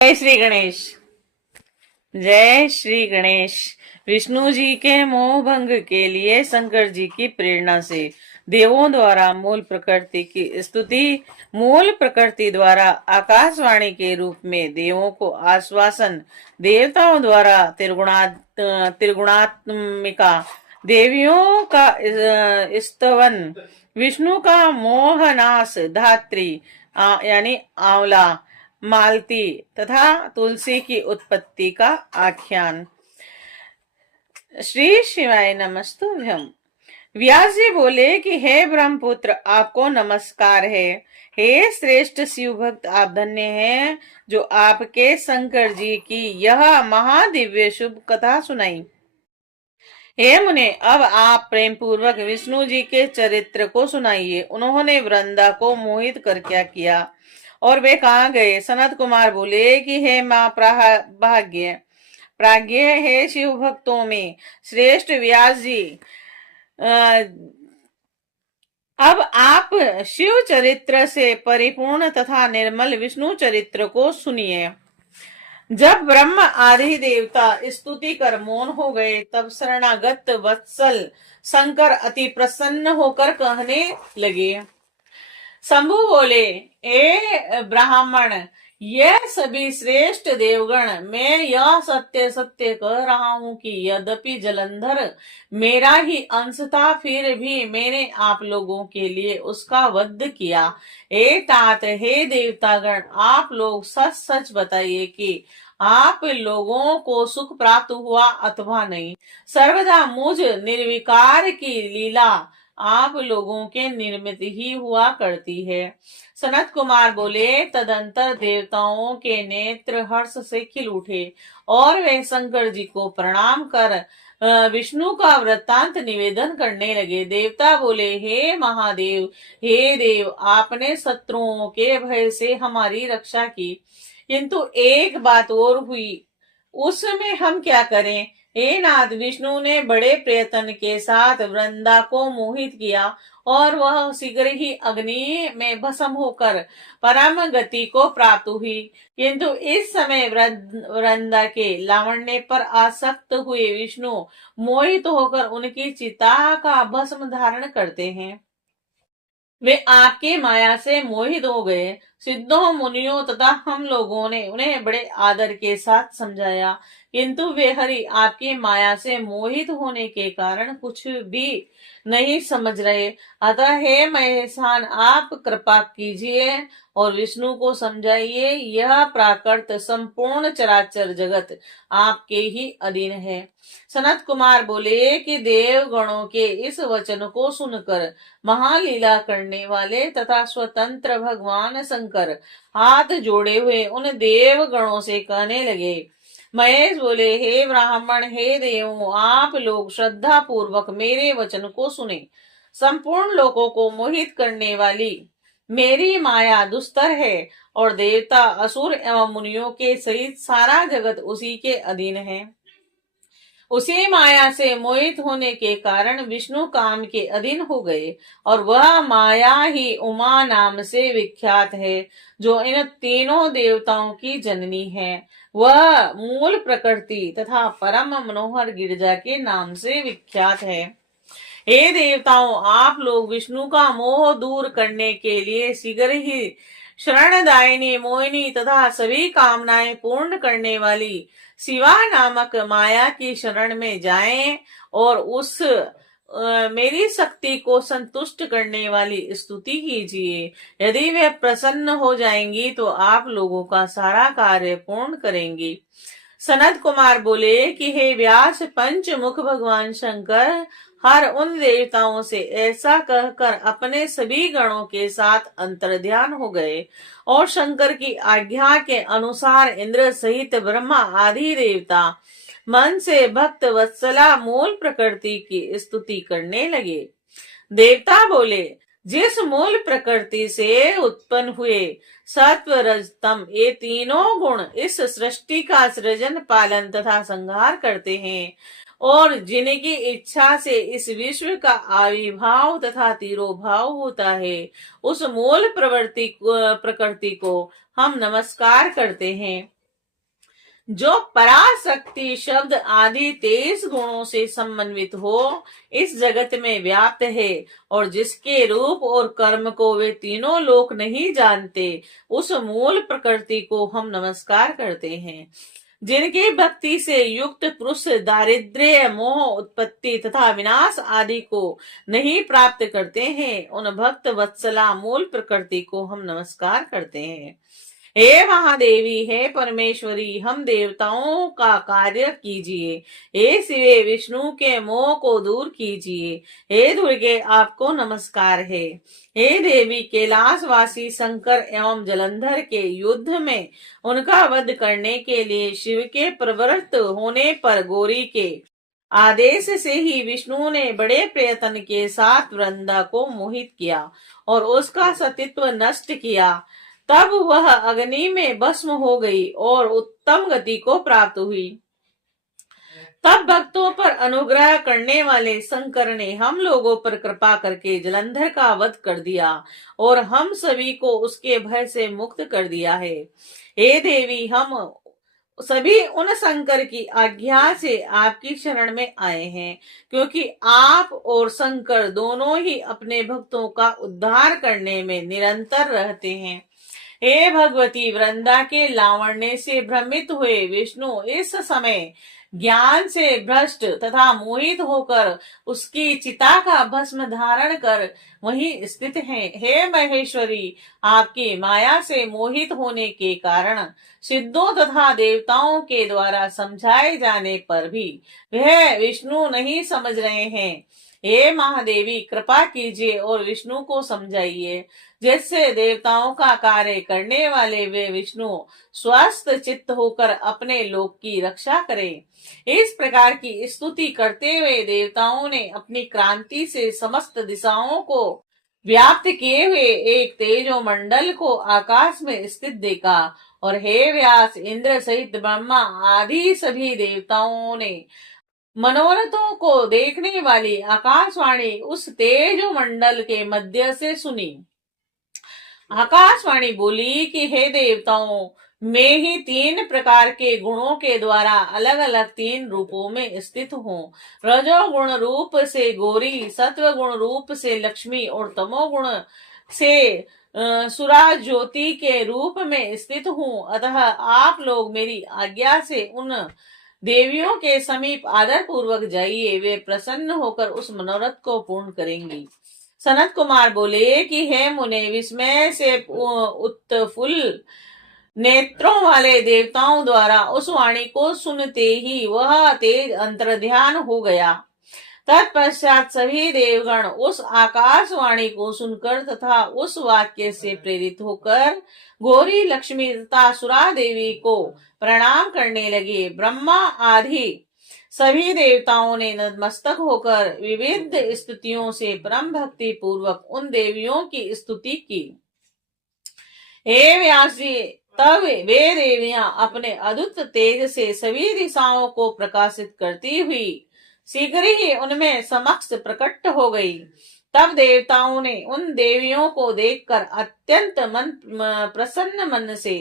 जय श्री गणेश। जय श्री गणेश। विष्णु जी के मोह भंग के लिए शंकर जी की प्रेरणा से देवों द्वारा मूल प्रकृति की स्तुति, मूल प्रकृति द्वारा आकाशवाणी के रूप में देवों को आश्वासन, देवताओं द्वारा त्रिगुणात्मिका देवियों का स्तवन, विष्णु का मोहनाश धात्री यानी आंवला, मालती तथा तुलसी की उत्पत्ति का आख्यान। श्री शिवाय नमस्तुभ्यम। व्यास जी बोले कि हे ब्रह्मपुत्र, आपको नमस्कार है। हे श्रेष्ठ शिव भक्त, आप धन्य हैं जो आपके शंकर जी की यह महादिव्य शुभ कथा सुनाई। हे मुने, अब आप प्रेम पूर्वक विष्णु जी के चरित्र को सुनाइए। उन्होंने वृंदा को मोहित कर क्या किया और वे कहाँ गए। सनत कुमार बोले कि हे माँ भाग्य प्राज्ञ, हे शिव भक्तों में श्रेष्ठ व्यास जी, अब आप शिव चरित्र से परिपूर्ण तथा निर्मल विष्णु चरित्र को सुनिए। जब ब्रह्म आदि देवता स्तुति कर मौन हो गए, तब शरणागत वत्सल शंकर अति प्रसन्न होकर कहने लगे। शंभु बोले, ए ब्राह्मण, यह सभी श्रेष्ठ देवगण, मैं यह सत्य सत्य कह रहा हूं कि यद्यपि जलंधर मेरा ही अंश था, फिर भी मैंने आप लोगों के लिए उसका वध किया। ए तात, हे देवतागण, आप लोग सच सच बताइए कि आप लोगों को सुख प्राप्त हुआ अथवा नहीं। सर्वदा मुझ निर्विकार की लीला आप लोगों के निर्मित ही हुआ करती है। सनत कुमार बोले, तदंतर देवताओं के नेत्र हर्ष से खिल उठे और वे शंकर जी को प्रणाम कर विष्णु का वृत्तांत निवेदन करने लगे। देवता बोले, हे महादेव, हे देव, आपने शत्रुओं के भय से हमारी रक्षा की, किंतु एक बात और हुई, उसमें हम क्या करें। हे नाथ, विष्णु ने बड़े प्रयत्न के साथ वृंदा को मोहित किया और वह शीघ्र ही अग्नि में भस्म होकर परम गति को प्राप्त हुई, किंतु इस समय वृंदा के लावण्य पर आसक्त हुए विष्णु मोहित होकर उनकी चिता का भस्म धारण करते हैं। वे आपके माया से मोहित हो गए। सिद्धों, मुनियों तथा हम लोगों ने उन्हें बड़े आदर के साथ समझाया, किंतु वे हरि आपकी माया से मोहित होने के कारण कुछ भी नहीं समझ रहे। अतः हे महेशान, आप कृपा कीजिए और विष्णु को समझाइए, यह प्राकृत संपूर्ण चराचर जगत आपके ही अधीन है। सनत कुमार बोले कि देवगणों के इस वचन को सुनकर महालीला करने वाले तथा स्वतंत्र भगवान शंकर हाथ जोड़े हुए उन देवगणों से कहने लगे। महेश बोले, हे ब्राह्मण, हे देवों, आप लोग श्रद्धा पूर्वक मेरे वचन को सुने। संपूर्ण लोगों को मोहित करने वाली मेरी माया दुस्तर है और देवता, असुर एवं मुनियों के सहित सारा जगत उसी के अधीन है। उसी माया से मोहित होने के कारण विष्णु काम के अधीन हो गए और वह माया ही उमा नाम से विख्यात है, जो इन तीनों देवताओं की जननी है। वह मूल प्रकृति तथा परम मनोहर गिरजा के नाम से विख्यात है। हे देवताओं, आप लोग विष्णु का मोह दूर करने के लिए शीघ्र ही शरणदायिनी, मोहिनी तथा सभी कामनाएं पूर्ण करने वाली शिवा नामक माया की शरण में जाएं और उस मेरी शक्ति को संतुष्ट करने वाली स्तुति कीजिए। यदि वे प्रसन्न हो जाएंगी तो आप लोगों का सारा कार्य पूर्ण करेंगी। सनत कुमार बोले कि हे व्यास, पंचमुख भगवान शंकर हर उन देवताओं से ऐसा कहकर अपने सभी गणों के साथ अंतर्ध्यान हो गए और शंकर की आज्ञा के अनुसार इंद्र सहित ब्रह्मा आदि देवता मन से भक्त वत्सला मूल प्रकृति की स्तुति करने लगे। देवता बोले, जिस मूल प्रकृति से उत्पन्न हुए सत्व रज तम, ये तीनों गुण इस सृष्टि का सृजन, पालन तथा संहार करते हैं और जिनकी इच्छा से इस विश्व का आविर्भाव तथा तिरोभाव होता है, उस मूल प्रकृति को हम नमस्कार करते हैं। जो पराशक्ति शब्द आदि 23 गुणों से समन्वित हो, इस जगत में व्याप्त है, और जिसके रूप और कर्म को वे तीनों लोक नहीं जानते, उस मूल प्रकृति को हम नमस्कार करते हैं। जिनकी भक्ति से युक्त पुरुष दारिद्र्य, मोह, उत्पत्ति तथा विनाश आदि को नहीं प्राप्त करते हैं, उन भक्त वत्सला मूल प्रकृति को हम नमस्कार करते हैं। हे महादेवी, हे परमेश्वरी, हम देवताओं का कार्य कीजिए। हे शिवे, विष्णु के मोह को दूर कीजिए। हे दुर्गे, आपको नमस्कार है। हे देवी, कैलाशवासी शंकर एवं जलंधर के युद्ध में उनका वध करने के लिए शिव के प्रवृत्त होने पर गौरी के आदेश से ही विष्णु ने बड़े प्रयत्न के साथ वृंदा को मोहित किया और उसका सतीत्व नष्ट किया। तब वह अग्नि में भस्म हो गई और उत्तम गति को प्राप्त हुई। तब भक्तों पर अनुग्रह करने वाले शंकर ने हम लोगों पर कृपा करके जलंधर का वध कर दिया और हम सभी को उसके भय से मुक्त कर दिया है। हे देवी, हम सभी उन शंकर की आज्ञा से आपकी शरण में आए हैं, क्योंकि आप और शंकर दोनों ही अपने भक्तों का उद्धार करने में निरंतर रहते हैं। हे भगवती, वृंदा के लावण्य से भ्रमित हुए विष्णु इस समय ज्ञान से भ्रष्ट तथा मोहित होकर उसकी चिता का भस्म धारण कर वहीं स्थित हैं। हे महेश्वरी, आपकी माया से मोहित होने के कारण सिद्धों तथा देवताओं के द्वारा समझाए जाने पर भी वह विष्णु नहीं समझ रहे हैं। हे महादेवी, कृपा कीजिए और विष्णु को समझाइए, जिससे देवताओं का कार्य करने वाले वे विष्णु स्वस्थ चित्त होकर अपने लोक की रक्षा करें। इस प्रकार की स्तुति करते हुए देवताओं ने अपनी क्रांति से समस्त दिशाओं को व्याप्त किए हुए एक तेजो मंडल को आकाश में स्थित देखा, और हे व्यास, इंद्र सहित ब्रह्मा आदि सभी देवताओं ने मनोरथों को देखने वाली आकाशवाणी उस तेजो मंडल के मध्य से सुनी। आकाशवाणी बोली कि हे देवताओं, मैं ही 3 प्रकार के गुणों के द्वारा अलग अलग 3 रूपों में स्थित हूँ। रजोगुण रूप से गौरी, सत्व गुण रूप से लक्ष्मी और तमोगुण से सुरा ज्योति के रूप में स्थित हूँ। अतः आप लोग मेरी आज्ञा से उन देवियों के समीप आदर पूर्वक जाइए, वे प्रसन्न होकर उस मनोरथ को पूर्ण करेंगी। सनत कुमार बोले कि हे मुने, विस्मय से उत्फुल्ल नेत्रों वाले देवताओं द्वारा उस वाणी को सुनते ही वह तेज अंतर्ध्यान हो गया। तत्पश्चात सभी देवगण उस आकाशवाणी को सुनकर तथा उस वाक्य से प्रेरित होकर गौरी, लक्ष्मी तथा सुरा देवी को प्रणाम करने लगे। ब्रह्मा आदि सभी देवताओं ने नतमस्तक होकर विविध स्तुतियों से परम भक्ति पूर्वक उन देवियों की स्तुति की। हे व्यास जी, तब वे देवियां अपने अद्भुत तेज से सभी दिशाओं को प्रकाशित करती हुई शीघ्र ही उनमें समक्ष प्रकट हो गई। तब देवताओं ने उन देवियों को देखकर अत्यंत प्रसन्न मन से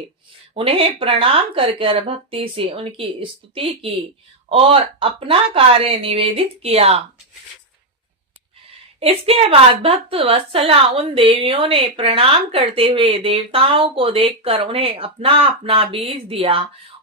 उन्हें प्रणाम कर भक्ति से उनकी स्तुति की और अपना कार्य निवेदित किया। इसके बाद भक्त वत्सला उन देवियों ने प्रणाम करते हुए देवताओं को देखकर उन्हें अपना अपना बीज दिया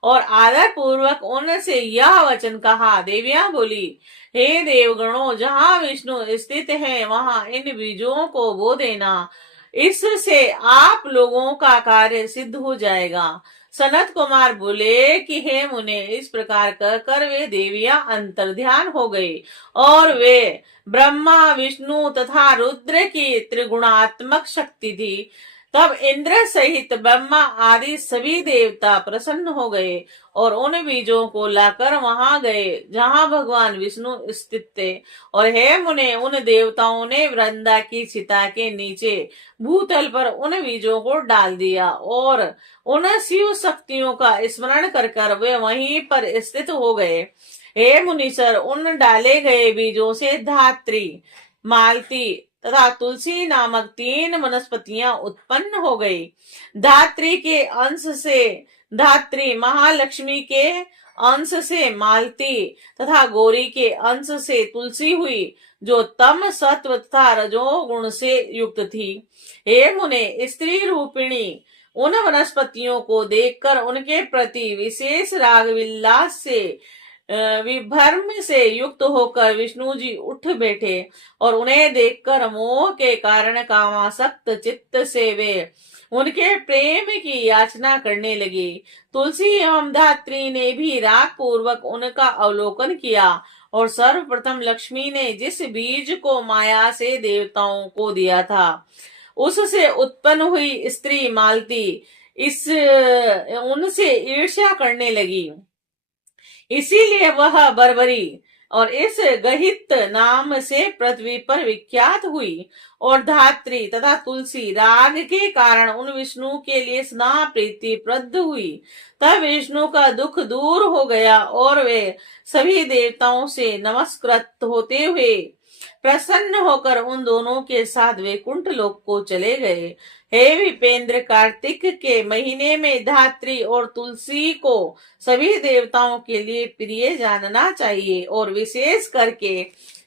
और आदर पूर्वक उनसे यह वचन कहा। देवियां बोली, हे देवगणों, जहाँ विष्णु स्थित है वहां इन बीजों को बो देना, इससे आप लोगों का कार्य सिद्ध हो जाएगा। सनत कुमार बोले कि हे मुने, इस प्रकार कहकर वे देवियां अंतर्ध्यान हो गई और वे ब्रह्मा, विष्णु तथा रुद्र की त्रिगुणात्मक शक्ति थी। तब इंद्र सहित ब्रह्मा आदि सभी देवता प्रसन्न हो गए और उन बीजों को लाकर वहां गए जहां भगवान विष्णु स्थित थे। और हे मुने, उन देवताओं ने वृंदा की चिता के नीचे भूतल पर उन बीजों को डाल दिया और उन शिव शक्तियों का स्मरण कर वे वहीं पर स्थित हो गए। हे मुनीश्वर, उन डाले गए बीजों से धात्री, मालती तथा तुलसी नामक 3 वनस्पतियां उत्पन्न हो गई। धात्री के अंश से धात्री, महालक्ष्मी के अंश से मालती तथा गौरी के अंश से तुलसी हुई, जो तम सत्व तथा रजोगुण से युक्त थी। हे मुने, स्त्री रूपिणी उन वनस्पतियों को देखकर उनके प्रति विशेष राग विलास से विभ्रम से युक्त होकर विष्णु जी उठ बैठे और उन्हें देखकर मोह के कारण कामासक्त चित्त से वे उनके प्रेम की याचना करने लगी। तुलसी एवं धात्री ने भी राग पूर्वक उनका अवलोकन किया और सर्वप्रथम लक्ष्मी ने जिस बीज को माया से देवताओं को दिया था, उससे उत्पन्न हुई स्त्री मालती उनसे ईर्ष्या करने लगी। इसीलिए वह बर्बरी और इस गहित नाम से पृथ्वी पर विख्यात हुई। और धात्री तथा तुलसी राग के कारण उन विष्णु के लिए सदा प्रीतिप्रद हुई। तब विष्णु का दुख दूर हो गया और वे सभी देवताओं से नमस्कृत होते हुए प्रसन्न होकर उन दोनों के साथ वैकुंठ लोक को चले गए। हे विपेंद्र, कार्तिक के महीने में धात्री और तुलसी को सभी देवताओं के लिए प्रिय जानना चाहिए और विशेष करके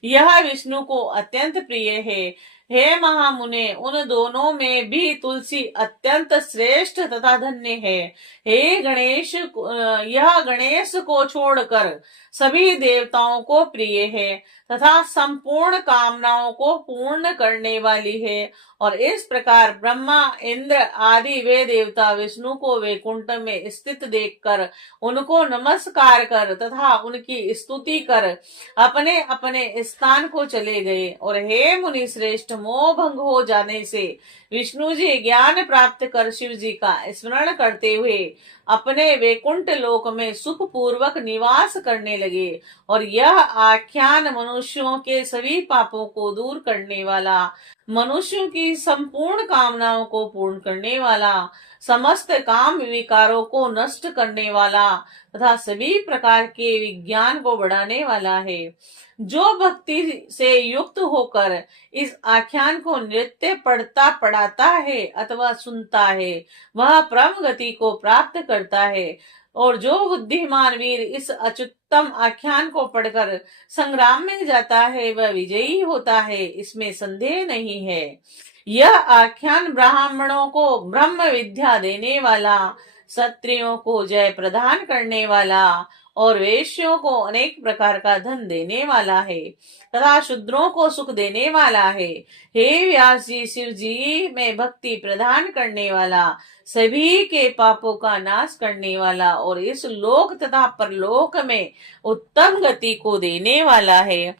यह विष्णु को अत्यंत प्रिय है। हे महामुने, उन दोनों में भी तुलसी अत्यंत श्रेष्ठ तथा धन्य है। हे गणेश, यह गणेश को छोड़कर सभी देवताओं को प्रिय है तथा संपूर्ण कामनाओं को पूर्ण करने वाली है। और इस प्रकार ब्रह्मा, इंद्र आदि वे देवता विष्णु को वैकुंठ में स्थित देखकर उनको नमस्कार कर तथा उनकी स्तुति कर अपने अपने स्थान को चले गए। और हे मुनि श्रेष्ठ, मोह भंग हो जाने से विष्णु जी ज्ञान प्राप्त कर शिव जी का स्मरण करते हुए अपने वैकुंठ लोक में सुख पूर्वक निवास करने लगे। और यह आख्यान मनुष्यों के सभी पापों को दूर करने वाला, मनुष्यों की संपूर्ण कामनाओं को पूर्ण करने वाला, समस्त काम विकारों को नष्ट करने वाला तथा सभी प्रकार के विज्ञान को बढ़ाने वाला है। जो भक्ति से युक्त होकर इस आख्यान को नित्य पढ़ता पढ़ाता है अथवा सुनता है, वह परम गति को प्राप्त करता है। और जो बुद्धिमान वीर इस अत्युत्तम आख्यान को पढ़कर संग्राम में जाता है, वह विजयी होता है, इसमें संदेह नहीं है। यह आख्यान ब्राह्मणों को ब्रह्म विद्या देने वाला, क्षत्रियों को जय प्रदान करने वाला और वैश्यों को अनेक प्रकार का धन देने वाला है तथा शूद्रों को सुख देने वाला है। हे व्यास जी, शिव जी में भक्ति प्रदान करने वाला, सभी के पापों का नाश करने वाला और इस लोक तथा परलोक में उत्तम गति को देने वाला है।